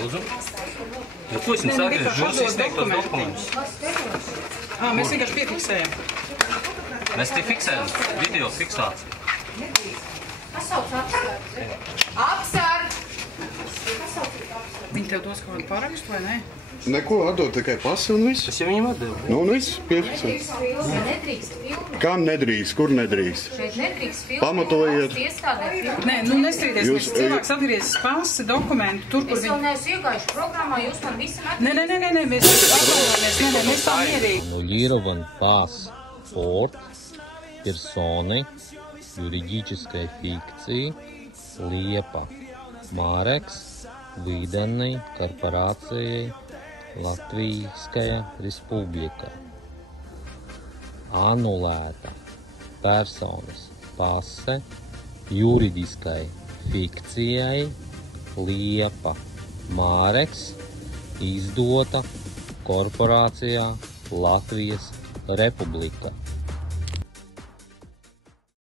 Lūdzu? Ko es jums sāku? Jūs izteiktos dokumentus. Mēs vienkārši piefiksējam. Mēs te fiksējam video fiksāciju. Kas sauc apsardzi? Apsardzi! Viņi tev dos kaut kādu parakstu, vai ne? Neko, atdod tikai pasi un viss. Es jau viņam atdevu. Nu, un viss, piefiksēt. Nedrīkst filmēt. Kā nedrīkst? Kur nedrīkst? Šeit nedrīkst filmēt. Pamatojiet. Nē, nu nestrīdies, cilvēks atgriezis pasi, dokumentu, tur, kur Es vēl neesmu iegājuši programmā, jūs man visi Nē, mēs atgādāmies, mēs tā mierīgi. Аннулирован паспорт персоны юридической фикции Liepa Mareks, выданной корпорацией Латвийская Республика. Anulēta personas pase juridiskai fikcijai Liepa Mareks, izdota korporācijā Latvijas Republika.